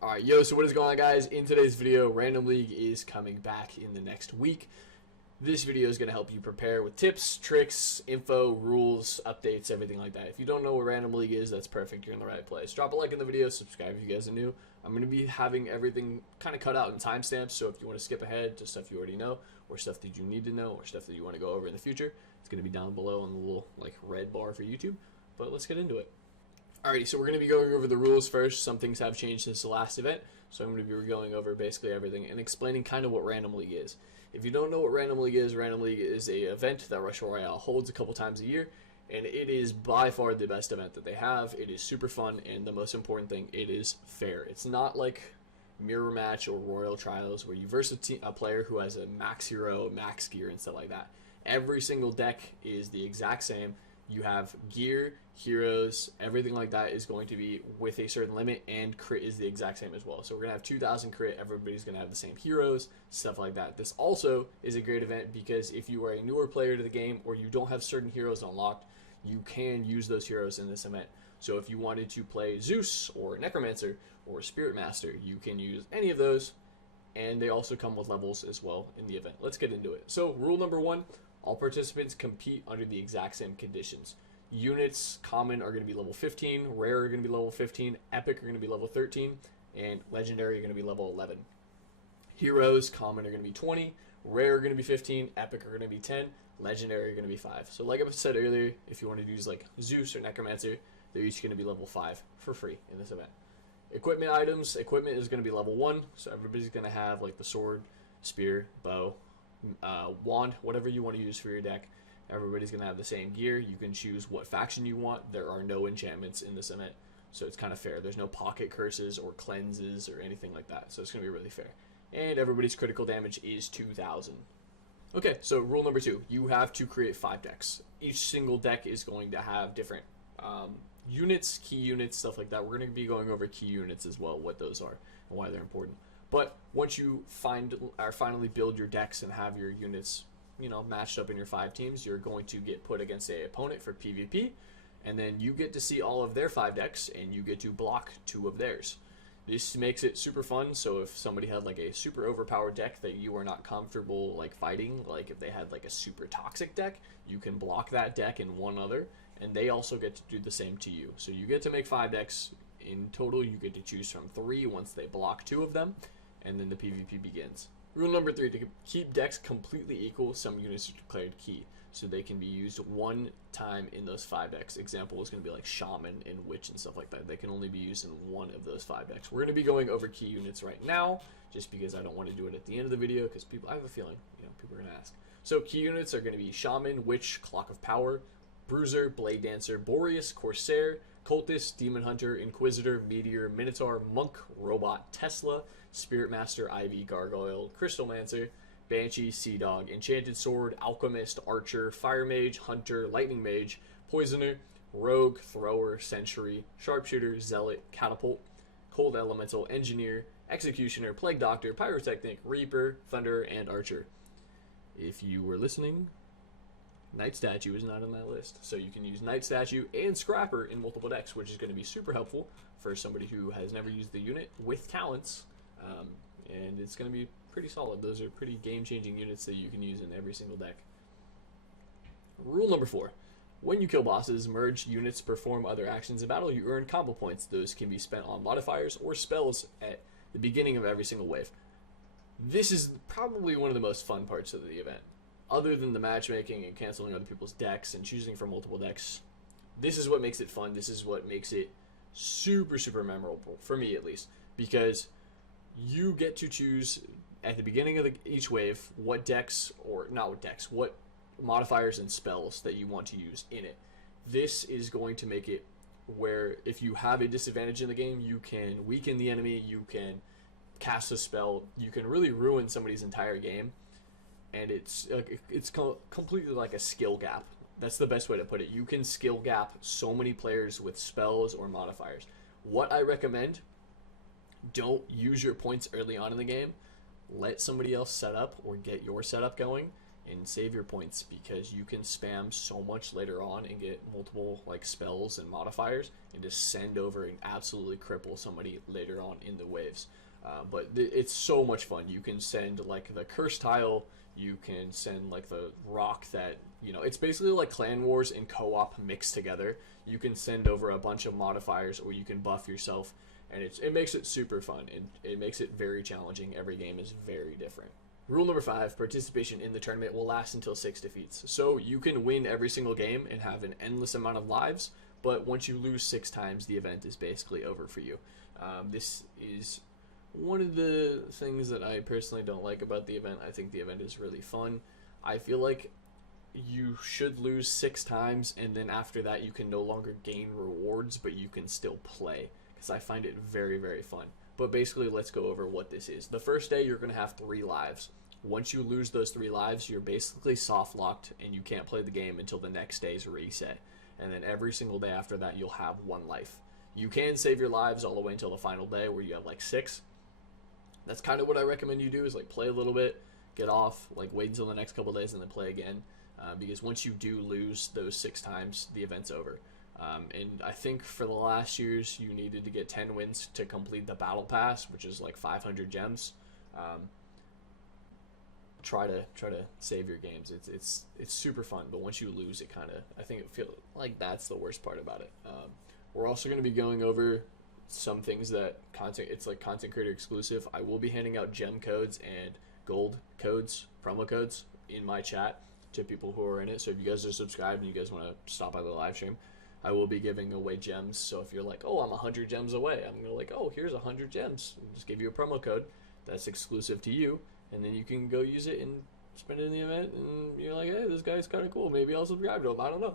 Alright, so what is going on, guys? In today's video, Random League is coming back in the next week. This video is going to help you prepare with tips, tricks, info, rules, updates, everything like that. If you don't know what Random League is, that's perfect. You're in the right place. Drop a like in the video, subscribe if you guys are new. I'm going to be having everything kind of cut out in timestamps, so if you want to skip ahead to stuff you already know, or stuff that you need to know, or stuff that you want to go over in the future, it's going to be down below on the little red bar for YouTube. But let's get into it. Alrighty, so we're going to be going over the rules first. Some things have changed since the last event, so I'm going to be going over basically everything and explaining kind of what Random League is. If you don't know what Random League is an event that Royale holds a couple times a year, and it is by far the best event that they have. It is super fun, and the most important thing, it is fair. It's not like Mirror Match or Royal Trials where you verse a player who has a max hero, max gear, and stuff like that. Every single deck is the exact same. You have gear, heroes, everything like that is going to be with a certain limit, and crit is the exact same as well. So we're going to have 2,000 crit, everybody's going to have the same heroes, stuff like that. This also is a great event because if you are a newer player to the game or you don't have certain heroes unlocked, you can use those heroes in this event. So if you wanted to play Zeus or Necromancer or Spirit Master, you can use any of those, and they also come with levels as well in the event. Let's get into it. So rule number 1. All participants compete under the exact same conditions. Units, common, are going to be level 15, rare are going to be level 15, epic are going to be level 13, and legendary are going to be level 11. Heroes, common, are going to be 20, rare are going to be 15, epic are going to be 10, legendary are going to be 5. So like I said earlier, if you want to use like Zeus or Necromancer, they're each going to be level 5 for free in this event. Equipment items, equipment is going to be level 1, so everybody's going to have like the sword, spear, bow, wand, whatever you want to use for your deck. Everybody's going to have the same gear. You can choose what faction you want. There are no enchantments in this event, so it's kind of fair. There's no pocket curses or cleanses or anything like that, so it's going to be really fair. And everybody's critical damage is 2,000. Okay, so rule number 2. You have to create 5 decks. Each single deck is going to have different units, key units, stuff like that. We're going to be going over key units as well, what those are and why they're important. But once you finally build your decks and have your units, matched up in your 5 teams, you're going to get put against an opponent for PvP, and then you get to see all of their 5 decks, and you get to block 2 of theirs. This makes it super fun, so if somebody had like a super overpowered deck that you are not comfortable like fighting, like if they had like a super toxic deck, you can block that deck and one other, and they also get to do the same to you. So you get to make 5 decks. In total, you get to choose from 3 once they block 2 of them, and then the PvP begins. Rule number 3, to keep decks completely equal, some units are declared key, so they can be used one time in those 5 decks. Example is going to be like Shaman and Witch and stuff like that. They can only be used in one of those 5 decks. We're going to be going over key units right now, just because I don't want to do it at the end of the video, because I have a feeling, people are going to ask. So key units are going to be Shaman, Witch, Clock of Power, Bruiser, Blade Dancer, Boreas, Corsair, Cultist, Demon Hunter, Inquisitor, Meteor, Minotaur, Monk, Robot, Tesla, Spirit Master, Ivy, Gargoyle, Crystalmancer, Banshee, Sea Dog, Enchanted Sword, Alchemist, Archer, Fire Mage, Hunter, Lightning Mage, Poisoner, Rogue, Thrower, Sentry, Sharpshooter, Zealot, Catapult, Cold Elemental, Engineer, Executioner, Plague Doctor, Pyrotechnic, Reaper, Thunder, and Archer. If you were listening, Night Statue is not on that list, so you can use Night Statue and Scrapper in multiple decks, which is going to be super helpful for somebody who has never used the unit with talents, and it's going to be pretty solid. Those are pretty game-changing units that you can use in every single deck. Rule number 4. When you kill bosses, merge units, perform other actions in battle, you earn combo points. Those can be spent on modifiers or spells at the beginning of every single wave. This is probably one of the most fun parts of the event. Other than the matchmaking and canceling other people's decks and choosing from multiple decks, this is what makes it fun. This is what makes it super, super memorable, for me at least, because you get to choose at the beginning of each wave what what modifiers and spells that you want to use in it. This is going to make it where if you have a disadvantage in the game, you can weaken the enemy, you can cast a spell, you can really ruin somebody's entire game. And it's completely like a skill gap. That's the best way to put it. You can skill gap so many players with spells or modifiers. What I recommend, don't use your points early on in the game. Let somebody else set up or get your setup going, and save your points, because you can spam so much later on and get multiple like spells and modifiers and just send over and absolutely cripple somebody later on in the waves. But it's so much fun. You can send like the curse tile, you can send like the rock that, you know, it's basically like Clan Wars and co-op mixed together. You can send over a bunch of modifiers, or you can buff yourself, and it makes it super fun. It makes it very challenging. Every game is very different. Rule number 5, participation in the tournament will last until 6 defeats. So you can win every single game and have an endless amount of lives, but once you lose 6 times, the event is basically over for you. This is one of the things that I personally don't like about the event. I think the event is really fun. I feel like you should lose 6 times, and then after that you can no longer gain rewards, but you can still play, because I find it very, very fun. But basically, let's go over what this is. The first day, you're going to have 3 lives. Once you lose those 3 lives, you're basically soft locked, and you can't play the game until the next day's reset. And then every single day after that, you'll have 1 life. You can save your lives all the way until the final day, where you have like 6. That's kind of what I recommend you do, is like play a little bit, get off, like wait until the next couple days, and then play again. Because once you do lose those 6 times, the event's over. And I think for the last years, you needed to get 10 wins to complete the battle pass, which is like 500 gems. Try to save your games. It's super fun, but once you lose, it kind of, I think it feels like that's the worst part about it. We're also going to be going over some things that it's like content creator exclusive. I will be handing out gem codes and gold codes, promo codes in my chat to people who are in it. So if you guys are subscribed and you guys want to stop by the live stream, I will be giving away gems. So if you're like, oh, I'm 100 gems away, I'm gonna like, oh, here's 100 gems, and just give you a promo code that's exclusive to you, and then you can go use it and spend it in the event, and you're like, hey, this guy's kind of cool, maybe I'll subscribe to him, I don't know.